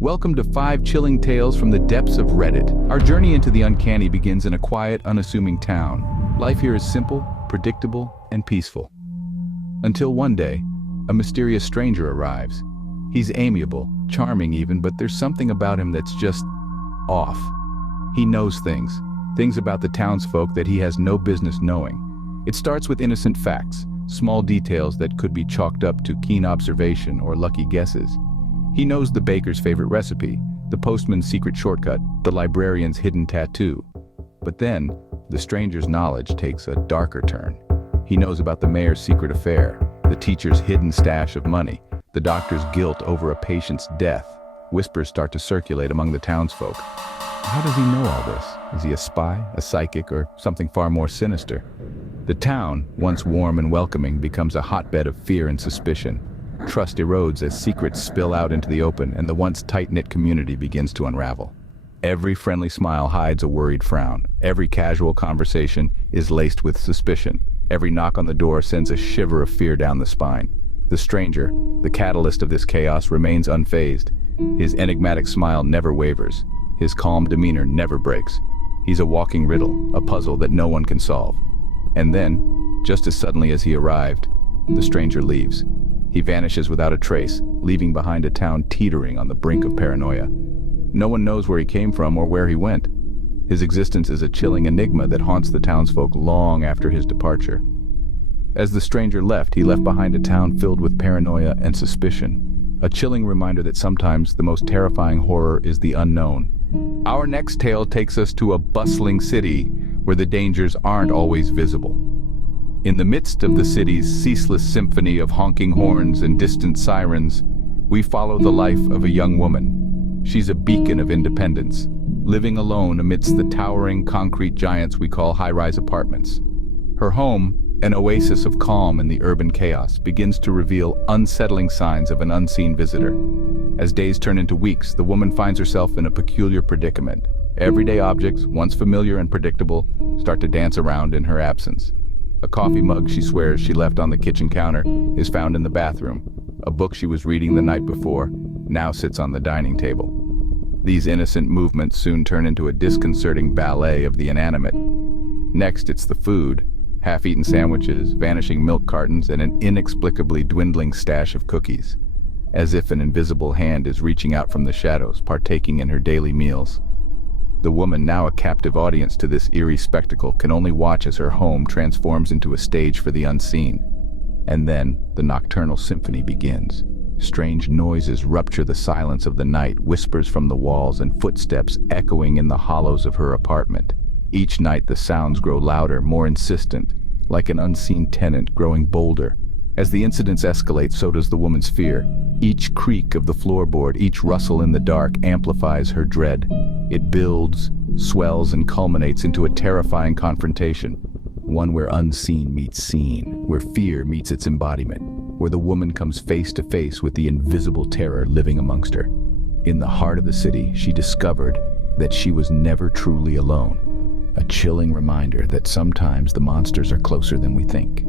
Welcome to 5 chilling tales from the depths of Reddit. Our journey into the uncanny begins in a quiet, unassuming town. Life here is simple, predictable, and peaceful. Until one day, a mysterious stranger arrives. He's amiable, charming even, but there's something about him that's just off. He knows things about the townsfolk that he has no business knowing. It starts with innocent facts, small details that could be chalked up to keen observation or lucky guesses. He knows the baker's favorite recipe, the postman's secret shortcut, the librarian's hidden tattoo. But then, the stranger's knowledge takes a darker turn. He knows about the mayor's secret affair, the teacher's hidden stash of money, the doctor's guilt over a patient's death. Whispers start to circulate among the townsfolk. How does he know all this? Is he a spy, a psychic, or something far more sinister? The town, once warm and welcoming, becomes a hotbed of fear and suspicion. Trust erodes as secrets spill out into the open and the once tight-knit community begins to unravel. Every friendly smile hides a worried frown. Every casual conversation is laced with suspicion. Every knock on the door sends a shiver of fear down the spine. The stranger, the catalyst of this chaos, remains unfazed. His enigmatic smile never wavers. His calm demeanor never breaks. He's a walking riddle, a puzzle that no one can solve. And then, just as suddenly as he arrived, the stranger leaves. He vanishes without a trace, leaving behind a town teetering on the brink of paranoia. No one knows where he came from or where he went. His existence is a chilling enigma that haunts the townsfolk long after his departure. As the stranger left, he left behind a town filled with paranoia and suspicion, a chilling reminder that sometimes the most terrifying horror is the unknown. Our next tale takes us to a bustling city where the dangers aren't always visible. In the midst of the city's ceaseless symphony of honking horns and distant sirens, we follow the life of a young woman. She's a beacon of independence, living alone amidst the towering concrete giants we call high-rise apartments. Her home, an oasis of calm in the urban chaos, begins to reveal unsettling signs of an unseen visitor. As days turn into weeks, the woman finds herself in a peculiar predicament. Everyday objects, once familiar and predictable, start to dance around in her absence. A coffee mug she swears she left on the kitchen counter is found in the bathroom. A book she was reading the night before now sits on the dining table. These innocent movements soon turn into a disconcerting ballet of the inanimate. Next, it's the food. Half-eaten sandwiches, vanishing milk cartons, and an inexplicably dwindling stash of cookies. As if an invisible hand is reaching out from the shadows, partaking in her daily meals. The woman, now a captive audience to this eerie spectacle, can only watch as her home transforms into a stage for the unseen. And then, the nocturnal symphony begins. Strange noises rupture the silence of the night, whispers from the walls and footsteps echoing in the hollows of her apartment. Each night the sounds grow louder, more insistent, like an unseen tenant growing bolder. As the incidents escalate, so does the woman's fear. Each creak of the floorboard, each rustle in the dark amplifies her dread. It builds, swells, and culminates into a terrifying confrontation. One where unseen meets seen, where fear meets its embodiment, where the woman comes face to face with the invisible terror living amongst her. In the heart of the city, she discovered that she was never truly alone. A chilling reminder that sometimes the monsters are closer than we think.